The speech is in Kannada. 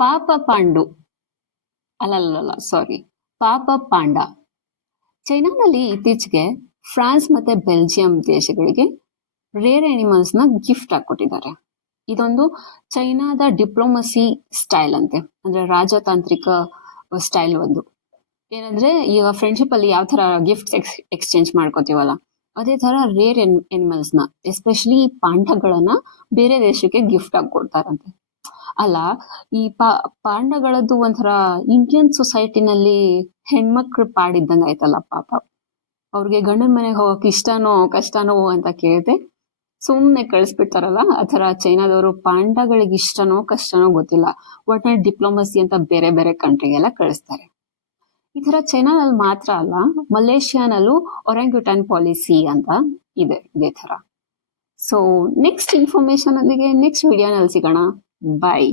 ಪಾಪ ಪಾಂಡು ಅಲ್ಲಲ್ಲ ಸಾರಿ ಪಾಪ ಪಾಂಡ. ಚೈನಾದಲ್ಲಿ ಇತ್ತೀಚೆಗೆ ಫ್ರಾನ್ಸ್ ಮತ್ತೆ ಬೆಲ್ಜಿಯಂ ದೇಶಗಳಿಗೆ ರೇರ್ ಅನಿಮಲ್ಸ್ ನ ಗಿಫ್ಟ್ ಕೊಟ್ಟಿದ್ದಾರೆ. ಇದೊಂದು ಚೈನಾದ ಡಿಪ್ಲೊಮಸಿ ಸ್ಟೈಲ್ ಅಂತೆ, ಅಂದ್ರೆ ರಾಜತಾಂತ್ರಿಕ ಸ್ಟೈಲ್. ಒಂದು ಏನಂದ್ರೆ ಈಗ ಫ್ರೆಂಡ್ಶಿಪ್ ಅಲ್ಲಿ ಯಾವ ತರ ಗಿಫ್ಟ್ ಎಕ್ಸ್ಚೇಂಜ್ ಮಾಡ್ಕೋತೀವಲ್ಲ, ಅದೇ ತರ ರೇರ್ ಅನಿಮಲ್ಸ್ ನ ಎಸ್ಪೆಷಲಿ ಪಾಂಡಗಳನ್ನ ಬೇರೆ ದೇಶಕ್ಕೆ ಗಿಫ್ಟ್ ಆಗಿ ಕೊಡ್ತಾರಂತೆ. ಅಲ್ಲ, ಈ ಪಾಂಡಗಳದ್ದು ಒಂಥರ ಇಂಡಿಯನ್ ಸೊಸೈಟಿನಲ್ಲಿ ಹೆಣ್ಮಕ್ಳು ಪಾಡಿದ್ದಂಗ ಆಯ್ತಲ್ಲ ಪಾಪ. ಅವ್ರಿಗೆ ಗಂಡನ ಮನೆಗೆ ಹೋಗಕ್ ಇಷ್ಟನೋ ಕಷ್ಟನೋ ಅಂತ ಕೇಳಿದೆ ಸುಮ್ನೆ ಕಳಿಸ್ಬಿಡ್ತಾರಲ್ಲ, ಆತರ ಚೈನಾದವರು ಪಾಂಡಗಳಿಗೆ ಇಷ್ಟನೋ ಕಷ್ಟನೋ ಗೊತ್ತಿಲ್ಲ, ಒಟ್ನಲ್ಲಿ ಡಿಪ್ಲೊಮಸಿ ಅಂತ ಬೇರೆ ಬೇರೆ ಕಂಟ್ರಿಗೆಲ್ಲ ಕಳಿಸ್ತಾರೆ. ಈ ತರ ಚೈನಾದಲ್ಲಿ ಮಾತ್ರ ಅಲ್ಲ, ಮಲೇಷಿಯಾನಲ್ಲೂ ಒರಂಗ್ಯುಟಾನ್ ಪಾಲಿಸಿ ಅಂತ ಇದೆ ಇದೇ ತರ. ಸೊ ನೆಕ್ಸ್ಟ್ ಇನ್ಫಾರ್ಮೇಶನ್ ಒಂದಿಗೆ ನೆಕ್ಸ್ಟ್ ವಿಡಿಯೋನಲ್ಲಿ ಸಿಗೋಣ. ಬಾಯ್.